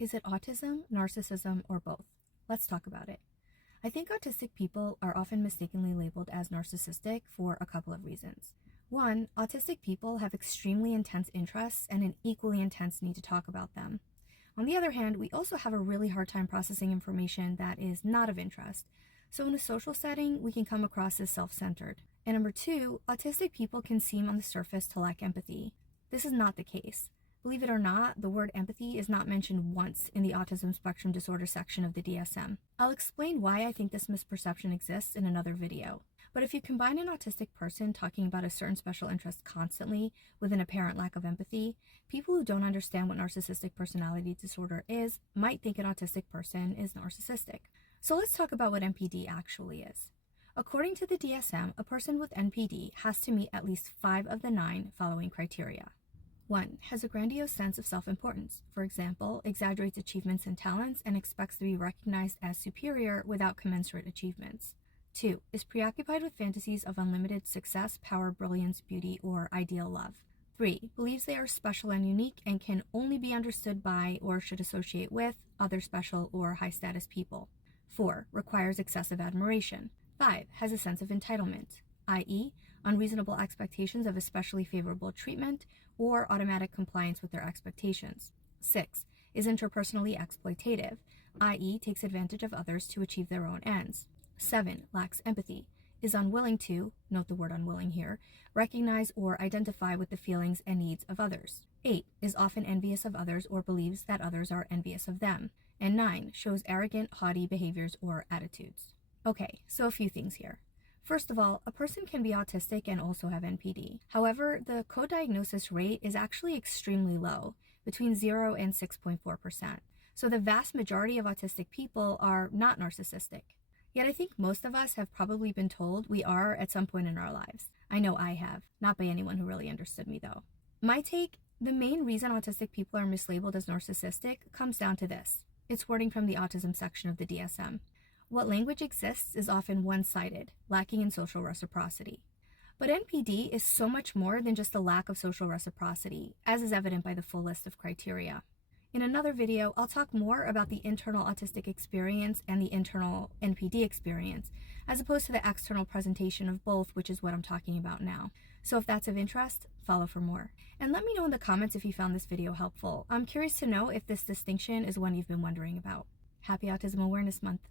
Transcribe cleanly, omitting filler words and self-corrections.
Is it autism, narcissism, or both? Let's talk about it. I think autistic people are often mistakenly labeled as narcissistic for a couple of reasons. One, autistic people have extremely intense interests and an equally intense need to talk about them. On the other hand, we also have a really hard time processing information that is not of interest. So in a social setting, we can come across as self-centered. And number two, autistic people can seem on the surface to lack empathy. This is not the case. Believe it or not, the word empathy is not mentioned once in the autism spectrum disorder section of the DSM. I'll explain why I think this misperception exists in another video. But if you combine an autistic person talking about a certain special interest constantly with an apparent lack of empathy, people who don't understand what narcissistic personality disorder is might think an autistic person is narcissistic. So let's talk about what NPD actually is. According to the DSM, a person with NPD has to meet at least 5 of the 9 following criteria. 1. Has a grandiose sense of self-importance. For example, exaggerates achievements and talents and expects to be recognized as superior without commensurate achievements. 2. Is preoccupied with fantasies of unlimited success, power, brilliance, beauty, or ideal love. 3. Believes they are special and unique and can only be understood by or should associate with other special or high-status people. 4. Requires excessive admiration. 5. Has a sense of entitlement, i.e., unreasonable expectations of especially favorable treatment or automatic compliance with their expectations. 6. Is interpersonally exploitative, i.e., takes advantage of others to achieve their own ends. 7. Lacks empathy, is unwilling to, note the word unwilling here, recognize or identify with the feelings and needs of others. 8. Is often envious of others or believes that others are envious of them. And 9. Shows arrogant, haughty behaviors or attitudes. Okay, so a few things here. First of all, a person can be autistic and also have NPD. However, the co-diagnosis rate is actually extremely low, between 0 and 6.4%. So the vast majority of autistic people are not narcissistic. Yet I think most of us have probably been told we are at some point in our lives. I know I have, not by anyone who really understood me though. My take, the main reason autistic people are mislabeled as narcissistic comes down to this. It's wording from the autism section of the DSM. What language exists is often one-sided, lacking in social reciprocity. But NPD is so much more than just a lack of social reciprocity, as is evident by the full list of criteria. In another video, I'll talk more about the internal autistic experience and the internal NPD experience, as opposed to the external presentation of both, which is what I'm talking about now. So if that's of interest, follow for more. And let me know in the comments if you found this video helpful. I'm curious to know if this distinction is one you've been wondering about. Happy Autism Awareness Month!